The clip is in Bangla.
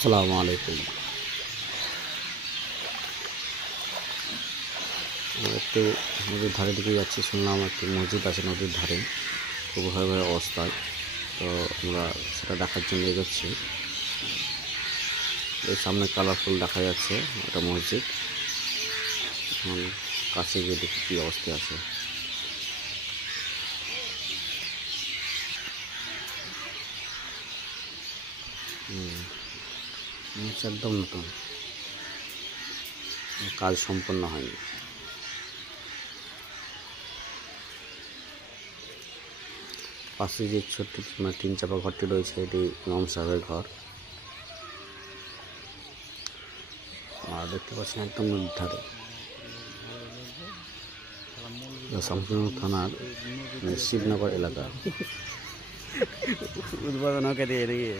আসসালামু আলাইকুম। আমরা একটু নদীর ধারে দিকে যাচ্ছি, শুনলাম একটি মসজিদ আছে নদীর ধারে, খুব ভয়াবহ অবস্থায়। তো আমরা সেটা দেখার জন্য এগোচ্ছি। এই সামনে কালারফুল দেখা যাচ্ছে একটা মসজিদ। এখন কাছে গিয়ে দেখি কী অবস্থায় আছে। একদম নতুন, কাজ সম্পন্ন হয়নি। পাশে যে ছোট্ট টিন চাপা ঘরটি রয়েছে, এটি ইমাম সাহেবের ঘর। আর দেখতে পাচ্ছেন একদম নদীর ধারে, শামসুরনগর থানার শিবনগর এলাকা। উদ্বোধন করে দিয়ে